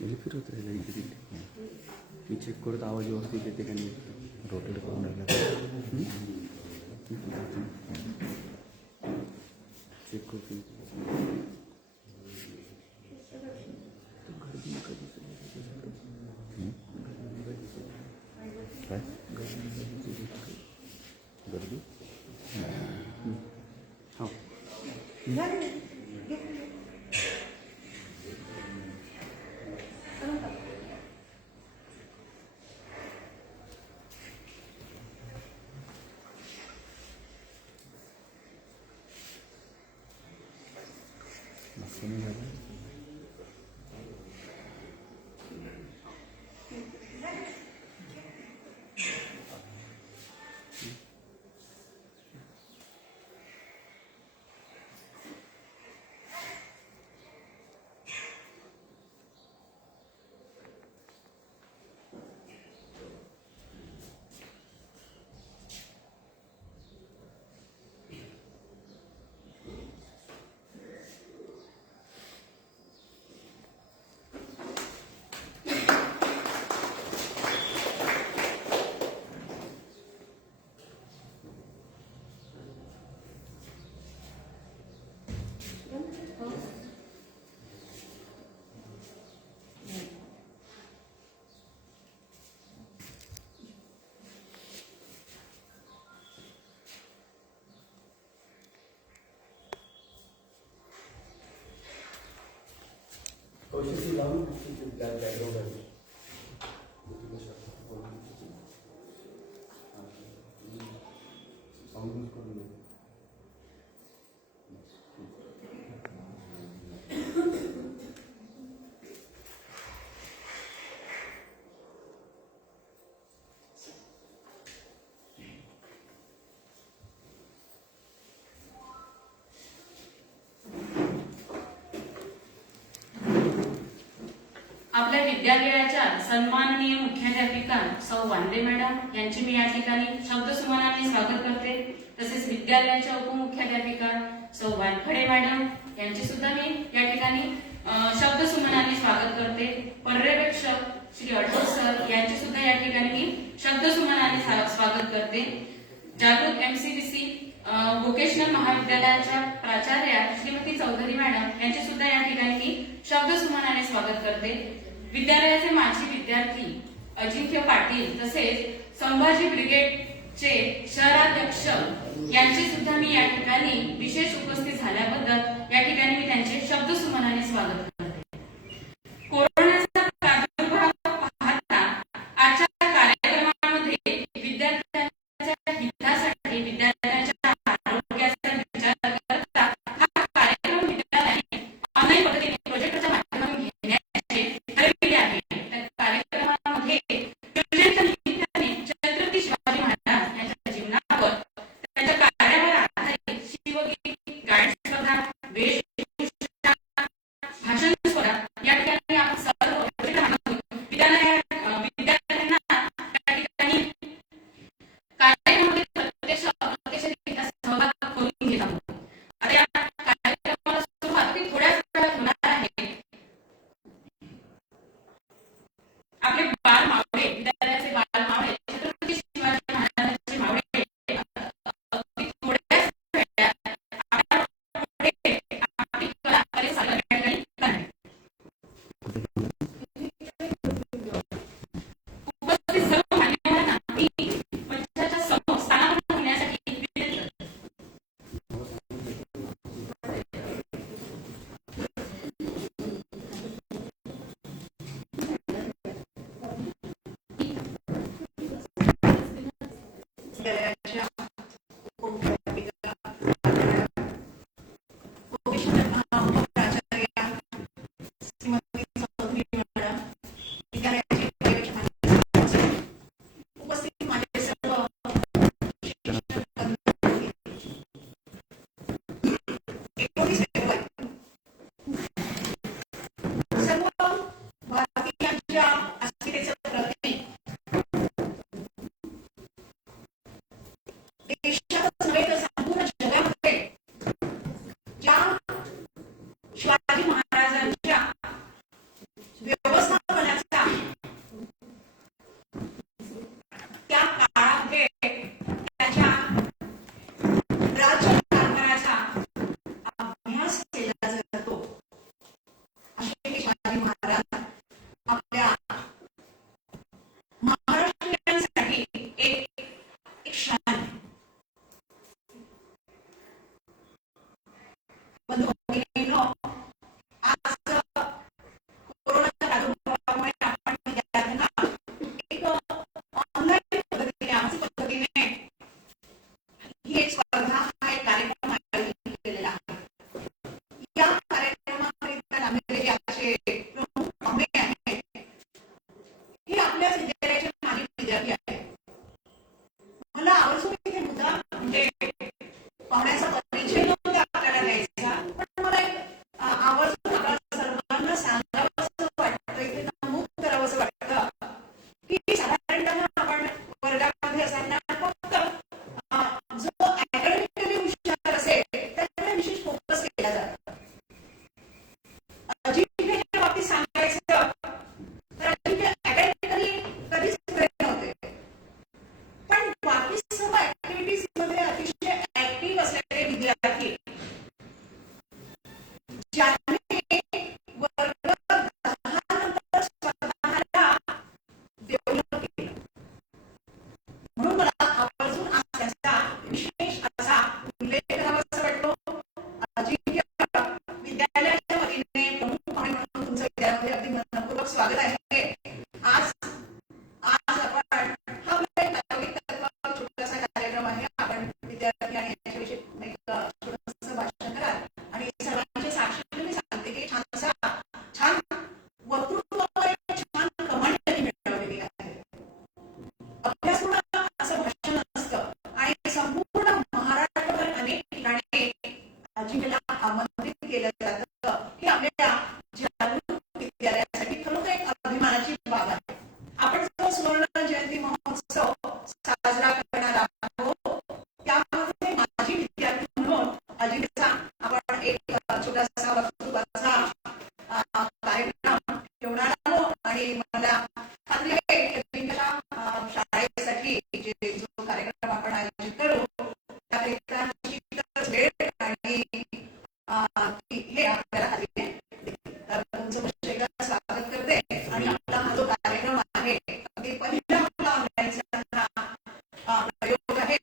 म्हणजे फिरत राहिला इकडे तिकडे. मी चेक करत आवाज व्यवस्थित येते का नाही. रोटेट करून राहिला चेक करतो. काय गर्दी हो. मस्त नाही झालं. औषधी लावून आपल्या विद्यालयाच्या सन्माननीय मुख्याध्यापिका सौ वांदे मॅडम यांचे मी या ठिकाणी शब्दसुमनाने स्वागत करते. तसेच विद्यालयाच्या उपमुख्याध्यापिका सौ वानखडे मॅडम यांचे सुद्धा मी या ठिकाणी शब्दसुमनाने स्वागत करते. पर्यवेक्षक श्री अठोर सर यांचे सुद्धा या ठिकाणी मी शब्दसुमनाने स्वागत करते. जागृत MCBC व्होकेशनल महाविद्यालयाच्या प्राचार्या श्रीमती चौधरी मॅडम यांचे सुद्धा या ठिकाणी मी शब्दसुमनाने स्वागत करते. विद्यालयाचे माजी विद्यार्थी अजिंक्य पाटील तसेच संभाजी ब्रिगेडचे शहराध्यक्ष यांचे सुद्धा मी या ठिकाणी विशेष उपस्थित झाल्याबद्दल या ठिकाणी मी त्यांचे शब्दसुमनाने स्वागत करते. कोरोनाचा प्रादुर्भाव पाहता आजच्या कार्यक्रमामध्ये विद्यार्थ्यांच्या हितासाठी विद्यार्थ्यांच्या आरोग्याचा विचार करता हा कार्यक्रम विद्यालयाने ऑनलाईन पद्धतीने प्रोजेक्टच्या माध्यमातून घेण्याचे ठरविले आहे. त्या कार्यक्रमामध्ये योजनेच्या निमित्ताने छत्रपती शिवाजी महाराज यांच्या जीवनावर त्यांच्या कार्यावर आधारित शिवगीत, गायन स्पर्धा, वेशभूषा, भाषण आणि मला खात्री आहे की तुमच्या शाळेसाठी जो कार्यक्रम आपण आयोजित करू त्याकरिता निश्चितच वेळ आणि हे आपल्याला हवी आहे. तर तुमचं पुन्हा एकदा स्वागत करते आणि आपला हा जो कार्यक्रम आहे अगदी पहिला आपला ऑनलाईनचा प्रयोग आहे.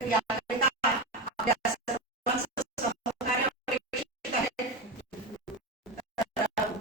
तर याकरिता आपल्या सर्वांचं सहकार्य अपेक्षित आहे. तर आपल्या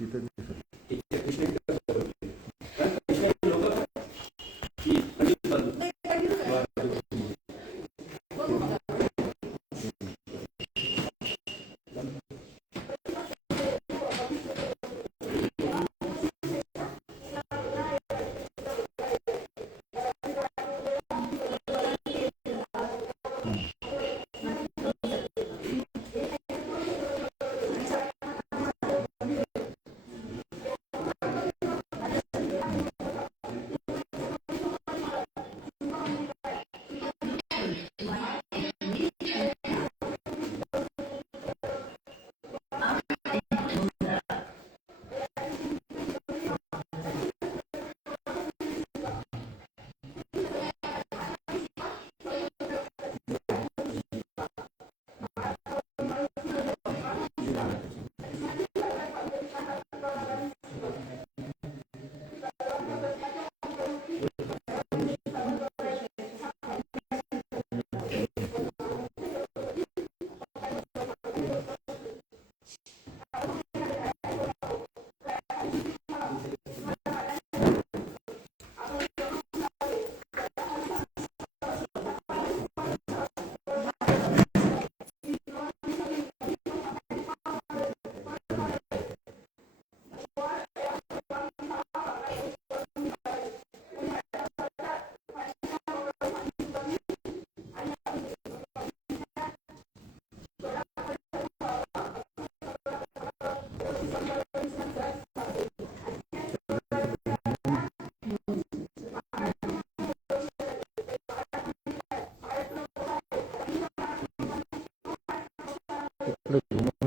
तिथं दिसत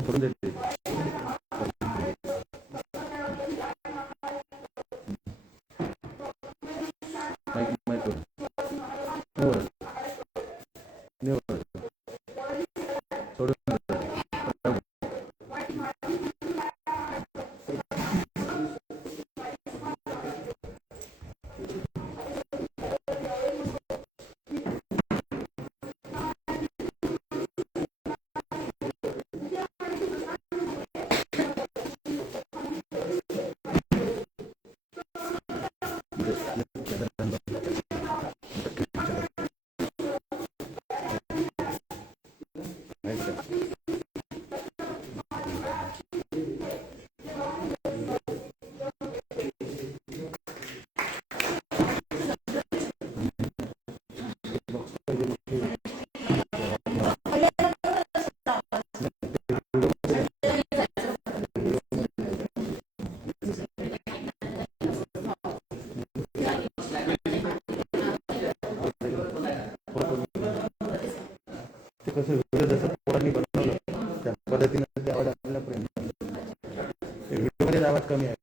करून देते. कसं व्हिडिओ जसं पोरांनी बनवलं त्या पद्धतीनं आवाज आपल्याला पर्यंत व्हिडिओमध्ये आवाज कमी आहे.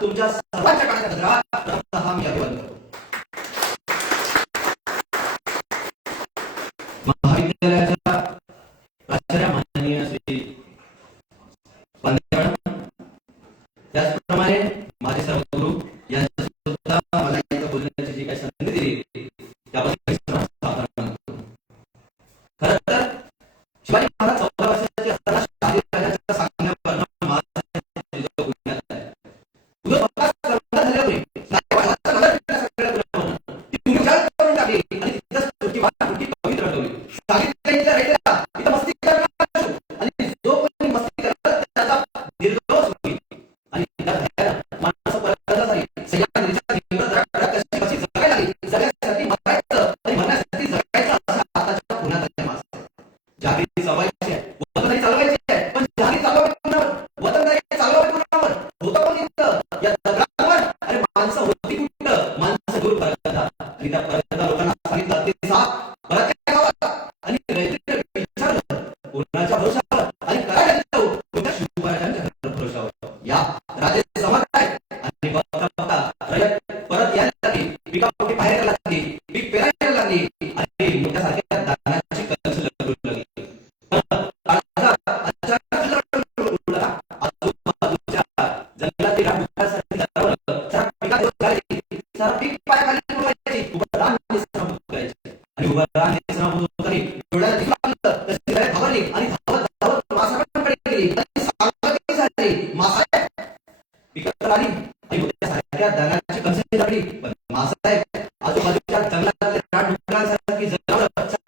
तुमच्या सर्वांच्या कानात गजरावा हा मी अभिवादन करतो. महाविद्यालयाच्या प्राचार्य माननीय श्री वांदे मॅडम, त्याचप्रमाणे माझे सर्व गुरु यांच्या सुद्धा मला इथं बोलण्याची जी काही संधी दिली त्याबद्दल आभार मानतो. खरं तर शिवाजी महाराज 14 वर्षाचे असताना शहाजीराजांच्या सांगण्यावरून जागृती चालवायची आहे, वतनदारी चालवायची आहे, पण जागृती चालवायची वतनदारी चालवायची कोणावर होतं कोण इथं या दगडावर. अरे माणसं होती कुठं, माणसं दूर परतला आणि त्या परतला लोकांना सांगितलं ते साप परत गावात आणि रयतेने विचारलं कोणाच्या भरोशावर आणि करायला दिलं कोणत्या शिवरायांच्या भरोशावर. या राजे समर्थ आहेत आणि बघता बघता रयत परत यायला लागली, पिकापोटी बाहेर लागली, पीक पेरायला लागली आणि मोठ्यासारख्या दानाची कलस लागू लागली. आजूबाजूच्या जंगलातले डुकरांसारखी जनावरं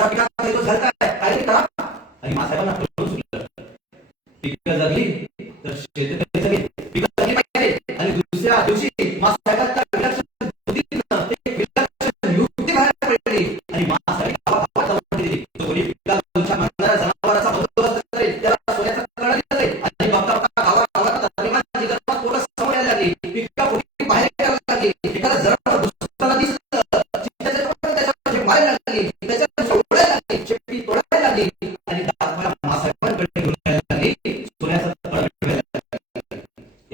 पिकात काही करा आणि मासाहेबांना पिकं जगली तर शेतकरी जगेल, पिकं जगली पाहिजे. आणि दुसऱ्या दिवशी मासाहेबांच्या विलक्षण बुद्धीतनं एक विलक्षण युक्ती बाहेर पडली आणि मासाहेब गावागावात जाऊन दिली. तो कोणी पिकाच्या मारणाऱ्या जनावरांचा बंदोबस्त करेल, त्याला सोन्याचा कळा दिला जाईल आणि बघता बघता गावागावात तरुणांची गर्भात पोरं समोर यायला लागली, पिकापोटी बाहेर यायला लागली. एखादा जनावर दुसऱ्याला दिसलं त्याच्या मारायला लागली, त्याच्या सोडायला लागली, शेपटी तोडायला लागली आणि मासाहेबांकडे घेऊन यायला लागली, सोन्याचा कळा मिळवायला लागली.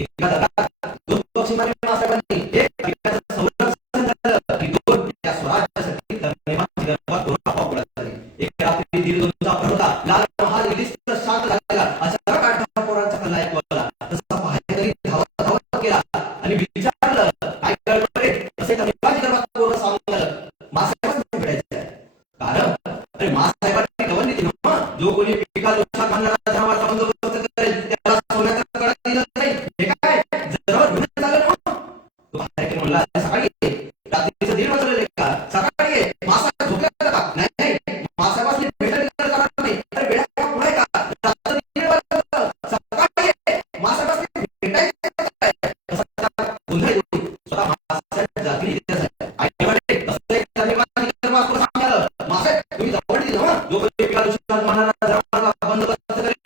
एखादा दोन पक्षी मारले मासाहेबांनी, एक पिकाचं संरक्षण झालं आणि दोन त्या स्वराज्यासाठी गर्भात आपोआप उडत झाले. एक रात्री दीड दोनचा अपहरण होता, लाल महाल विधिस्त शांत झालेला अशा काठा पोरांचा कल्ला ऐकवला. तसा पाहायला धावत धावत गेला आणि विचारलं काय कळलं रे, असे गर्भात पोरं सांगून झालं मासाहेबांना भेटायचं आहे. कारण अरे मासाहेबांनी गवंडी दिली ना, जो कोणी पिका लोकांना मारणारा जनावरांचा बंदोबस्त करेल त्याला सोन्याचा कळा दिला जाईल. हे काय जनावर घेऊन झालं ना, तो बाहेर म्हणला सकाळी रात्रीचं 1:30 वाजलेले का, सकाळी मासाहेब झोपले का, नाही मासाहेबांनी भेटायला जाणार नाही. अरे वेळा पुढे का रात्री 1:30 वाजता सकाळी मासाहेबांनी भेटायचं काय, गोंधळ स्वतः मासाहेब जागरी आई वडील असं एक सांगितलं मासाहेब तुम्ही जवळ दिलं ना, जो कोणी पिका लोकांना मारणारा जनावरांना बंदोबस्त करेल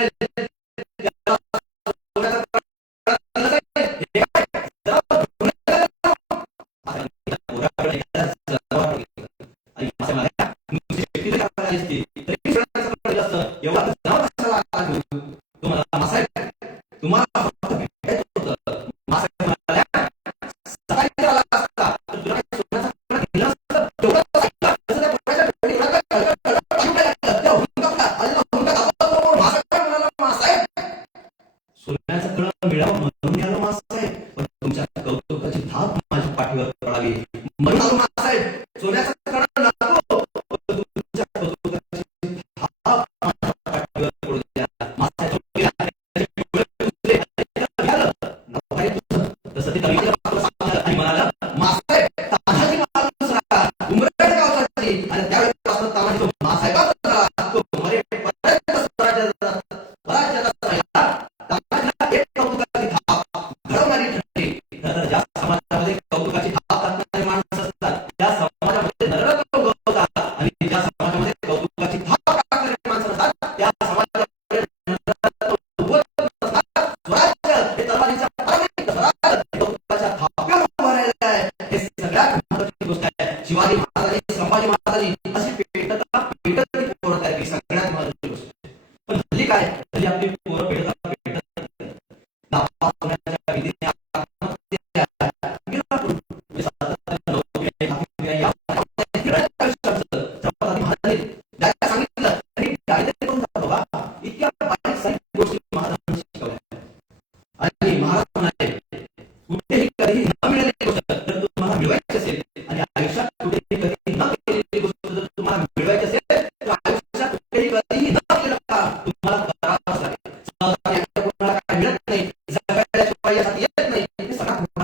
तुम्हाला फक्त भेटायचं होतं. मासाहेब म्हणाल्या सकाळी आला असता तर तुला काही सोन्याचा कळा दिला असतं, तेवढं सांगितलं. तसं त्या पोराच्या डोळ्यात एवढा मासाहेब म्हणाला मासाहेब सोन्याचा कळा मिळावा म्हणून गेलो मासाहेब, पण तुमच्या कौतुकाची धाप माझ्या पाठीवर पडावी म्हणून आलो मासाहेब. सोन्याचा कळा नको, तुमच्या कौतुकाची धाप माझ्या पाठीवर पडू द्या. मासाहेब तसं ते आणि म्हणाला मासाहेब तानाजी माणूस राहा उमरड गावसाठी आणि त्यावेळेपासून तानाजी मासाहेबाचा झाला तो मरेपर्यंत स्वराज्याचा राहिला. तानाजीला एक कौतुकाची धाप घडवणारी ठरली. तर ज्या समाजामध्ये कौतुकाची धाप टाकणारी माणसं असतात त्या समाजामध्ये नरक लोक होतात आणि ज्या समाजामध्ये कौतुकाची धाप टाकणारी माणसं असतात त्या समाजामध्ये स्वराज्य हे तलवारीचा कौतुकाच्या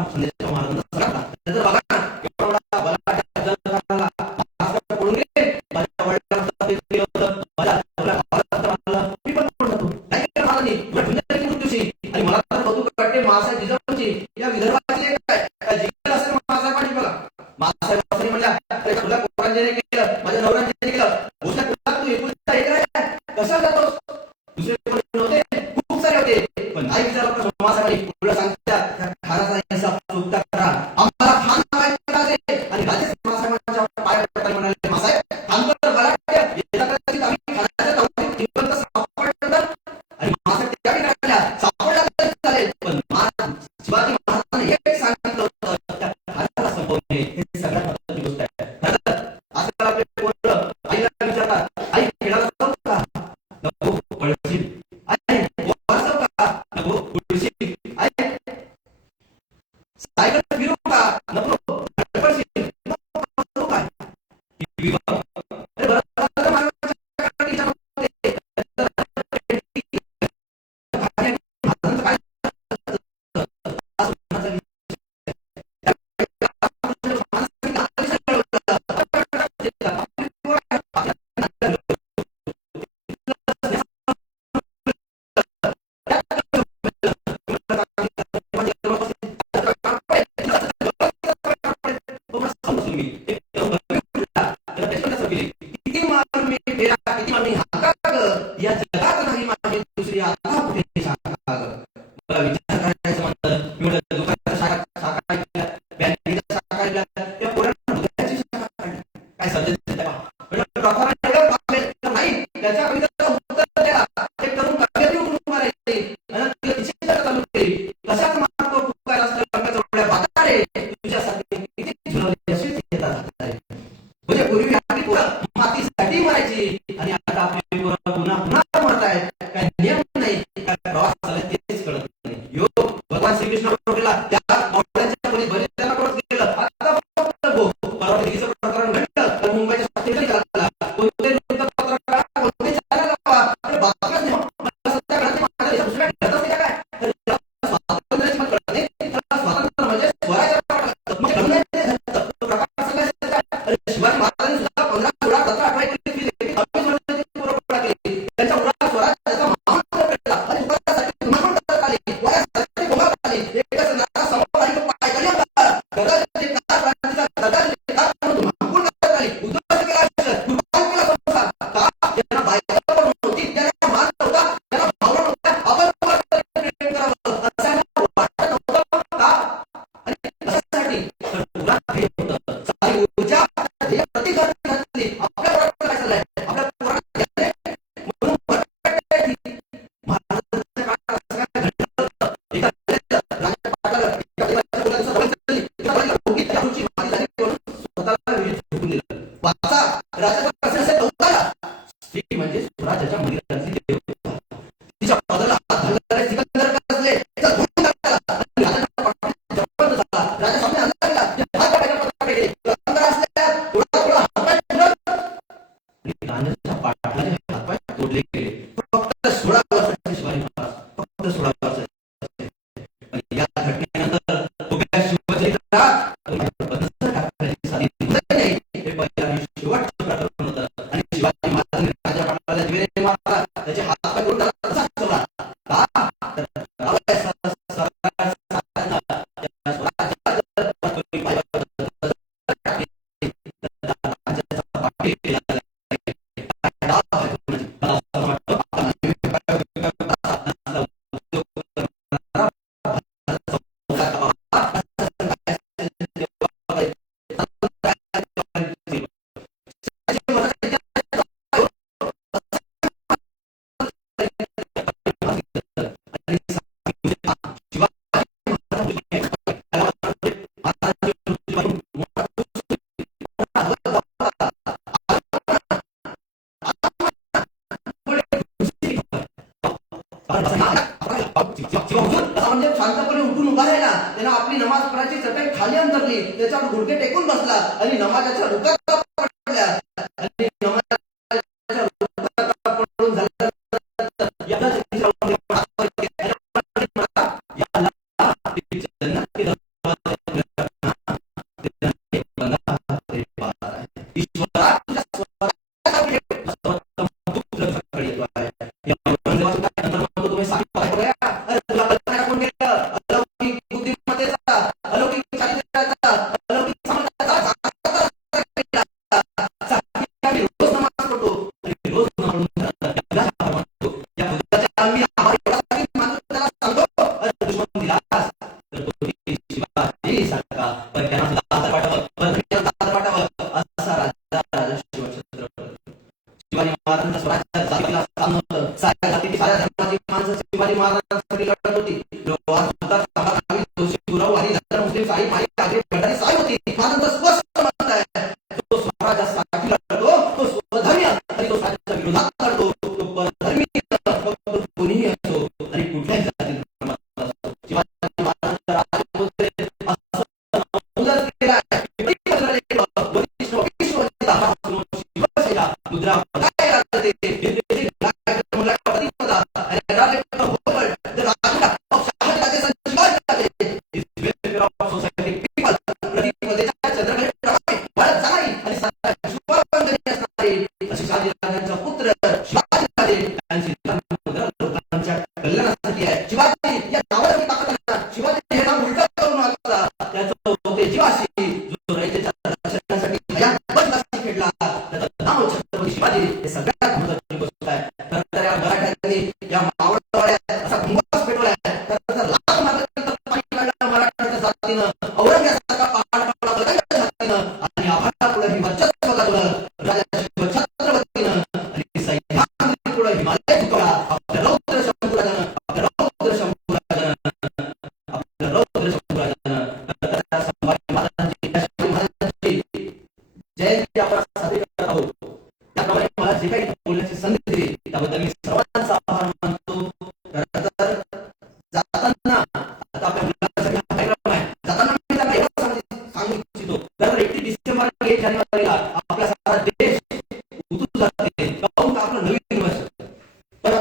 संदेशाच्या महाराजांना सगळा त्याचा बघा ना एवढा मोठा बलाढ्य जनसाधारणाला महाराष्ट्रात पडून गेले. माझ्या वडिलांचा ते केलं होतं, माझ्या भावाला मारलं, मी पण पडून जातो. नाही केलं महाराजांनी तुला ठेवण्याची मृत्यूशी. आणि मला तर कौतुक वाटते मासाहेब जिजाऊंची, या विदर्भाची एक जिंकल असेल मासाहेबांनी बघा. मासाहेबांनी म्हणल्या तुला पोरांनी केलं, माझ्या नवऱ्याने केलं, घोषणा तुला तू एकुलता एक राहिला, कसा जातोस? दुसरे पण नव्हते, खूप सारे होते, पण नाही विचारलं मासाहेबांनी. तुला सांगतात खानाचा हिसाब चुकता करा, आम्हाला खान माहिती आहे. आणि राजेश मासाहेबांच्या पाय पडताना म्हणाले मासाहेब खानवर बलाढ्य येता कदाचित आम्ही खानाच्या तावडीत जिवंत सापडलं. आणि मासाहेब त्या ठिकाणी सापडला तरी चालेल, पण शिवाजी महाराजांनी एक सांगितलं होतं त्या खानाला संपवणे हे सगळ्यात महत्त्वाची गोष्ट आहे. आजकाल आपले पोरं आईला विचारतात आई खेळायला जाऊ का? नको पळशील. आई पोहायला जाऊ का? नको पळशील. आई सायकल फिरू का? नको पळशील. नको काय विवाह अरे बरं महाराजांच्या या जगात नाही माझी दुसरी आता कुठे शाखा ग. मला विचार करायचं म्हणतं मी म्हणलं दुकानाच्या शाखा ऐकल्या, बँकेच्या शाखा ऐकल्या, त्या पोरांना हृदयाची शाखा काढली. काय समजायचं नाही त्याच्या कवितेचं उत्तर द्या. ते करून कवितेची उकळून मारायची आणि तिला तिची चालू केली. कशाच मागतो पुकायला असतो रंगाच्या उड्या बातारे तुझ्यासाठी किती झुलवले अशीच येतात हातारे. म्हणजे पूर्वी आपली पोरं मातीसाठी मरायची आणि आता आपली पोरं पुन्हा पुन्हा मरतायत. काय नियम नाही, काय प्रवास झाला तेच कळत नाही. योग भगवान श्रीकृष्ण गेला त्या मावळ्यांच्या कोणी बलिदान करत गेलं. आता फक्त परवा दिल्लीचं प्रकरण घडलं तर मुंबईच्या साथीला झाला. कोणते वृत्तपत्रकार कोणते चॅनल बातम्याच नाही. मला सध्या कळत नाही दुसऱ्या घडतच नाही काय. तर स्वातंत्र्याची मला कळत नाही. स्वातंत्र्य म्हणजे स्वराज्य शिवाजी महाराजांनी सुद्धा 15, 16, 17, 18 केली. त्यांच्या मुलाला स्वराज्याचा महामंत्र भेटला आणि स्वराज्यासाठी धुमाकूळ करत आली, स्वराज्यासाठी गोंगाट आली. एकच नारा समोर आणि पायखाली होता. गदाचे कार क्रांतीचा गदाचे कार म्हणून धुमाकूळ करत आली. उद्ध्वस्त केला आयुष्य, कुर्बान केला संसार. का त्यांना बायका पण नव्हती, त्यांना मान नव्हता, त्यांना भावना नव्हत्या. आपण प्रेम करावं असं वाटत नव्हतं का? आणि कशासाठी तर तुला हे होतं सारी ऊर्जा हे प्रतिघात घातली. आपल्या पोरांना काय झालंय, आपल्या पोरांना म्हणून महाराजांच्या काळात असं काय घडलं होतं. एका राजा पाटाला एका देवाच्या मुलाचं सवय झाली. त्या मुलाला भोगीत याहूची माती झाली म्हणून स्वतःला विहिरीत झोकून दिलं. वाचा राजाचा प्रश्न असेल अवतारा स्त्री म्हणजे स्वराज्याच्या मंदिरातली देवता. तिच्या पदाला हात घालणारे सिकंदर कसले त्याचा धूम लागला आणि राजाच्या पाठीत जपत झाला. राजा सामने आणला गेला, हात काढायला पत्राकडे गेले. अंतर असल्या थोडा थोडा हातपाय फिरवत आणि राजाच्या पाठीला हातपाय तोडले गेले. फक्त 16 वर्षाचे शिवाजी महाराज, फक्त 16 वर्षाचे. आणि या घटनेनंतर उभ्या शिवाजी नाही हे पहिल्या आणि शेवटचं प्रकरण होतं. आणि शिवाजी महाराजांनी राजा पाटलाला दिवे मारला, त्याचे हातपाय तोडून तसाच ठेवला. म्हणजे शांतपणे उठून उभा राहिला. त्यानं आपली नमाज पढायची चटई खाली अंतरली, त्याच्यावर गुडघे टेकून बसला आणि नमाजाच्या रुकात पडल्या. आणि नमाजाच्या रुकात पडून झाल्यानंतर जन्नत जातीनं औरंगजेबाचा पाठपळा बदलल्या जातीनं आणि आभाळापुढे वर्चस्व गाजवलं राजा शिवछत्रपतीनं आणि सह्याद्रीपुढे हिमालय झुकवला. आपल्या रौद्र शंभूराजानं आपल्या रौद्र शंभूराजानं त्या संभाजी महाराजांची त्या शिवाजी महाराजांची जयंती आपण साजरी करत आहोत. त्याप्रमाणे मला जे काही बोलण्याची संधी दिली त्याबद्दल मी सर्वांचा आभार मानतो. तर जाताना आता आपल्या मुलांसाठी हा कार्यक्रम आहे. जाताना मी त्यांना एवढं सांगू इच्छितो, तर 31 डिसेंबर 1 जानेवारीला आपला सारा देश उतरू जाते काहून का आपलं नवीन वर्ष. पण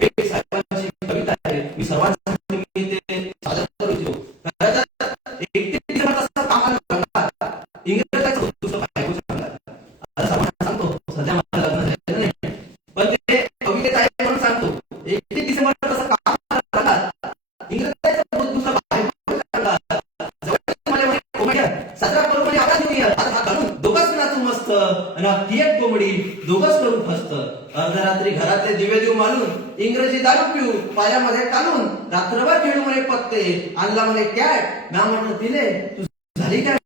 बेग साहेबांची कविता आहे, मी सर्वांसाठी मी ते सादर करू इच्छितो. 31 डिसेंबरचा कामाला लागला इंग्रजाचं दुसरं बायकोचं सांगला. आता सर्वांना सांगतो सध्या मला लग्न झालेलं नाही, पण ते कवितेत आहे म्हणून सांगतो. 31 डिसेंबर तसं काम लागला इंग्रजाचं दुसरं बायकोचं सांगला. साजरा करू म्हणजे आता देऊया आता घालून दोघंच नाचू मस्त आणि ती एक कोंबडी दोघंच करू फस्त. अर्धरात्री घरातले दिवे देऊ मालून इंग्रजी दारू पिऊ पायामध्ये काढून रात्रभर खेळू म्हणे पत्ते आणला म्हणे कॅट ना म्हटलं तिले तू झाली काय.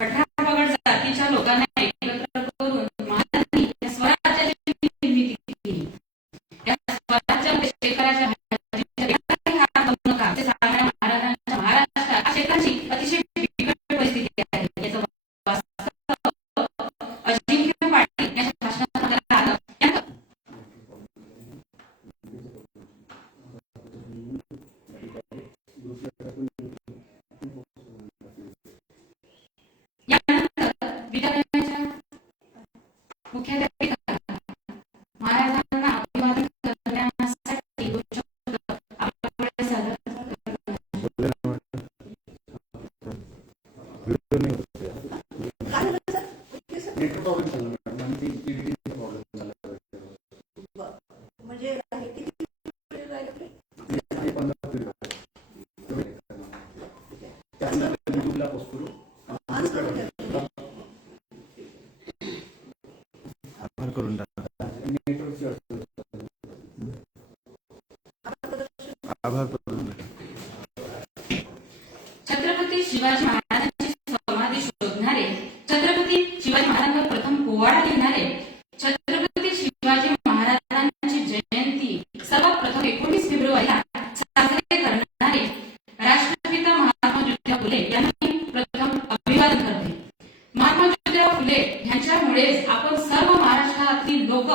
पठारपगड जातीच्या लोकांना एकत्र करून महाराजांनी या स्वराज्याची निर्मिती केली. या स्वराज्यामध्ये शेतकऱ्याच्या महाराजांच्या महाराष्ट्रात शेतकऱ्यांची अतिशय बिकट परिस्थिती आहे. याचं वास्तव अजिंक्य पाटील यांच्या भाषणात आलं. यानंतर विद्यालयाच्या मुख्याध्यापिका महाराजांना अभिवादन करण्यासाठी आपल्याकडे सादर म्हणजे आभार करून टाका. आभार करून टाका. छत्रपती शिवाजी महाराजांची समाधी शोधणारे, छत्रपती शिवाजी महाराजांवर प्रथम पोवाडा लिहिणारे, छत्रपती शिवाजी महाराजांची जयंती सर्वप्रथम 19 फेब्रुवारीला साजरे करणारे राष्ट्रपिता महात्मा ज्योतिबा फुले यांनी प्रथम अभिवादन करते. महात्मा ज्योतिबा फुले यांच्यामुळेच आपण सर्व महाराष्ट्रातील लोक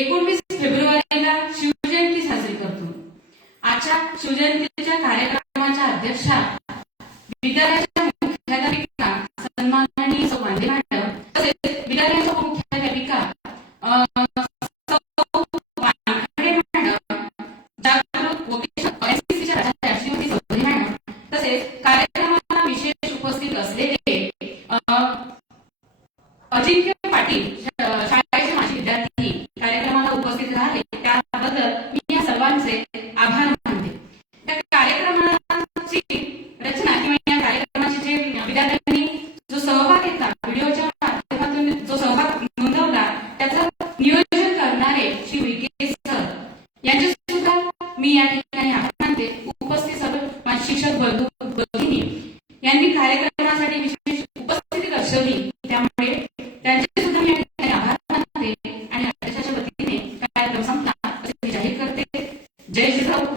19 फेब्रुवारीला शिवजयंती साजरी करतो. आजच्या शिवजयंतीच्या कार्यक्रमाच्या अध्यक्षा विद्यालयाच्या मुख्याध्यापिका सन्माननीय सौ वांदे मॅडम तसेच विद्यालयाच्या मुख्याध्यापिका सौ वानखडे मॅडम, जागरूक वोकेशनल एनसीसीच्या प्राचार्या श्रीमती चौधरी मॅडम तसेच कार्यक्रमाला विशेष उपस्थित असलेले अजिंक्य पाटील शाळेचे माजी विद्यार्थी कार्यक्रमाला उपस्थित राहिले त्याबद्दल मी या सर्वांचे आभार मानते. या कार्यक्रमाची रचना किंवा या कार्यक्रमाची जे विद्यार्थ्यांनी जो सहभाग घेतला व्हिडिओच्या माध्यमातून जो सहभाग नोंदवला त्याचं नियोजन करणारे श्री विके सर यांचे सुद्धा मी या ठिकाणी आभार मानते. उपस्थित सर्व माझे शिक्षक बंधू भगिनी यांनी कार्यक्रमासाठी विशेष उपस्थिती दर्शवली त्यामुळे त्यांचे सुद्धा मी या ठिकाणी आभार मानते आणि अध्यक्षाच्या वतीने कार्यक्रम संपला असे जाहीर करते. जय जिजाऊ.